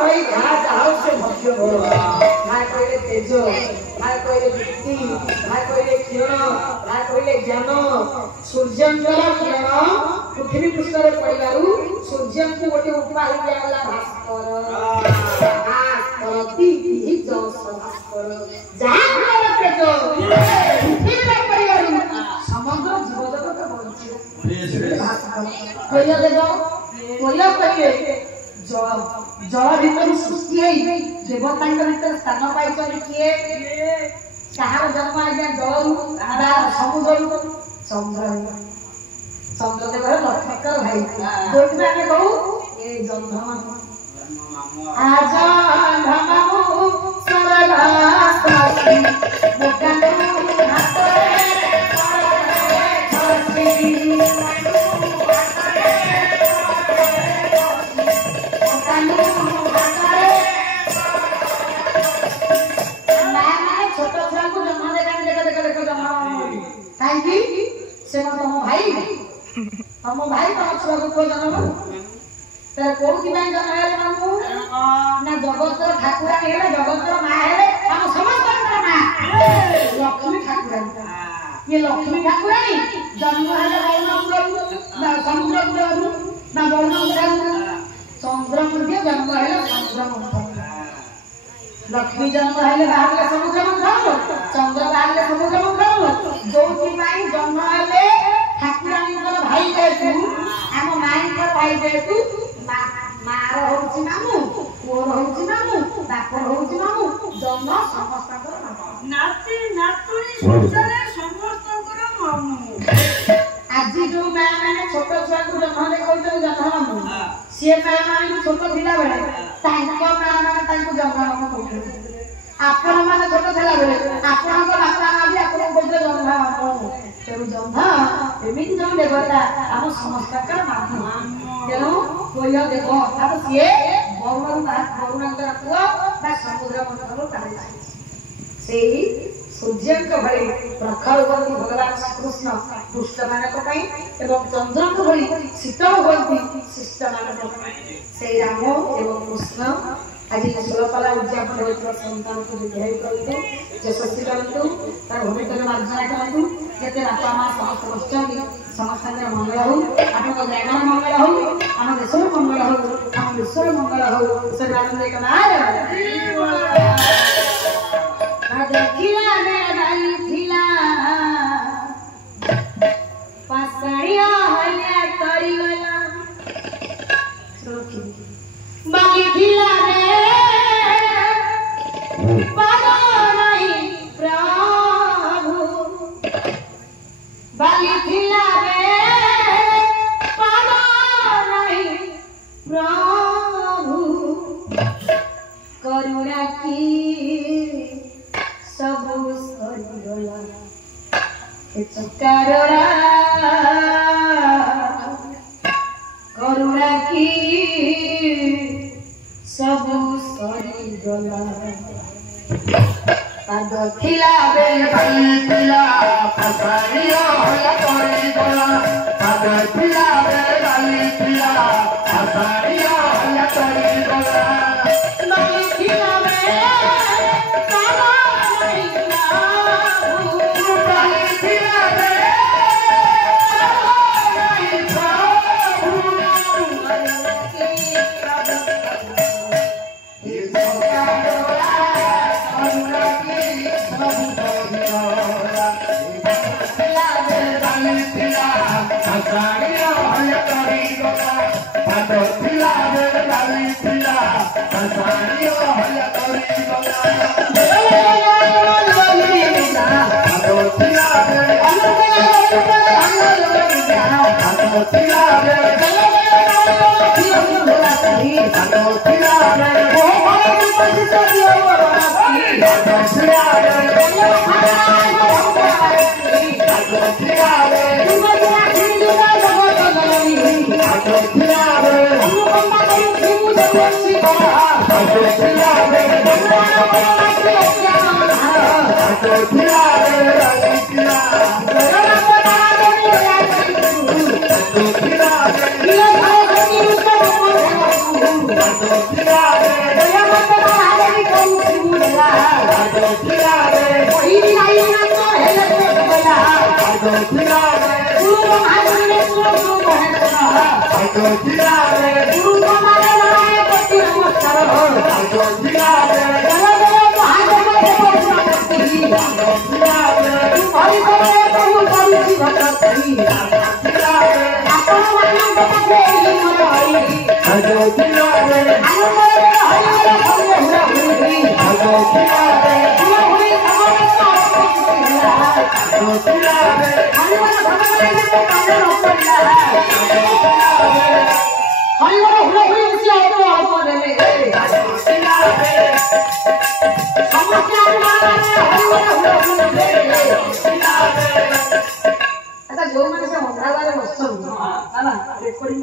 कोई घाट हाउस से भक्ति हो ना कोई तेज ना कोई दीप्ति ना कोई किरण ना कोई ज्ञान सूर्यंकर किरण पृथ्वी पृष्ठ रे पड़िबारु सूर्य को गोटे उपमा हो गला भास्कर भास्कर दीदी जो भास्कर जाकर तेज पृथ्वी रे पड़िबारु समग्र जीव जगत बंची भास्कर कोई देखो कोई कहिए जल भीतर सृष्टि देवता भीतर स्थान पाई किए कहार जन्म आज्ञा जल समुद्र चंद्र चंद्रदेव लक्ष्मकर भाई दोनों आगे कहू ये जन्म आज धमामु सरलास्ति मोकानु हातरे तुम भाई तुम छुआ को जन्म तर कोठी में जन्म है मामू ना जगतर ठाकुरानी है जगतर मां है हम समस्त मां लक्ष्मी ठाकुरानी ये लक्ष्मी ठाकुरानी जन्म है वरुण ना समुद्र गुरु ना वरुण गुरु चंद्र मध्य जन्म है समुद्र मंथन लक्ष्मी जन्म है बाहर समुद्र मंथन चंद्र बाहर समुद्र मंथन जोथि माई जन्म है ठाकुरानी भाई जेतु आम माई भाई जेतु मार होउछि मामू मोर होउछि मामू बापर होउछि मामू जन्म समस्तकर नाती नातुनी संसारे समस्तकर मामू आज जो मां माने छोट छुआ को जन्म दे कहउछ जन्म मामू से मां माने छोट थिला बेले तांको मां माने तांको जन्म मामू कहउछ आपण माने छोट थिला बेले आपण को बापा मां भी आपण कहउछ जन्म मामू तेरु जन्म एमिति जन्म देवता हम समस्तकर मामू तेनु कोय देखो अब से वरुणंकर पुआ बा समुद्र मंथन पाई सेही सूर्यंक भଳି प्रखर हुअନ୍ତି भगवान श्रीकृष्ण दुष्ट मानक ପାଇଁ ଏବଂ ଚନ୍ଦ୍ରଙ୍କ ଭଳି ଶୀତଳ ହୁଅନ୍ତି ଶିଷ୍ଟ ମାନଙ୍କ ପାଇଁ ସେଇ ରାମ ଏବଂ କୃଷ୍ଣ आज ଷୋଳକଲା ଉଦ୍ଯାପନ ହୋଇଥିବା ସନ୍ତାନକୁ ବିଜୟ କରନ୍ତୁ ଯଶସ୍ୱୀ କରନ୍ତୁ ତାର ଭବିଷ୍ୟତ ମାର୍ଜନା କରନ୍ତୁ କେତେ ବାପା ମା ସମସ୍ତ ବସିଛନ୍ତି ସମସ୍ତଙ୍କର ମଙ୍ଗଳ ହଉ ଆପଣଙ୍କ ଗ୍ରାମର ମଙ୍ଗଳ ହଉ ଆମ ଦେଶର ମଙ୍ଗଳ ହଉ ଆମ ବିଶ୍ୱର ମଙ୍ଗଳ ହଉ ସର୍ବାନନ୍ଦ ଏକ ନାରାୟଣ ଦେଖିଲା ବେଳ ଥିଲା ପାଷାଣିଆ ହଇଆ ତରିଗଲା ବାଲି ଥିଲା बाली थिला रे पाना नहीं प्रभु करुणा की सब सरिगला करुणा करुणा की सब सरिगला पाद थिला रे बाली थिला पाषाणिया होला तरिगला पाद थिला रे बाली थिला पाषाणिया होला तरिगला बाली थिला रे काला नहीं प्रभु बाली थिला रे काला नहीं प्रभु जो मैंने से मंत्रालय में बसतो ना ना रेकॉर्डिंग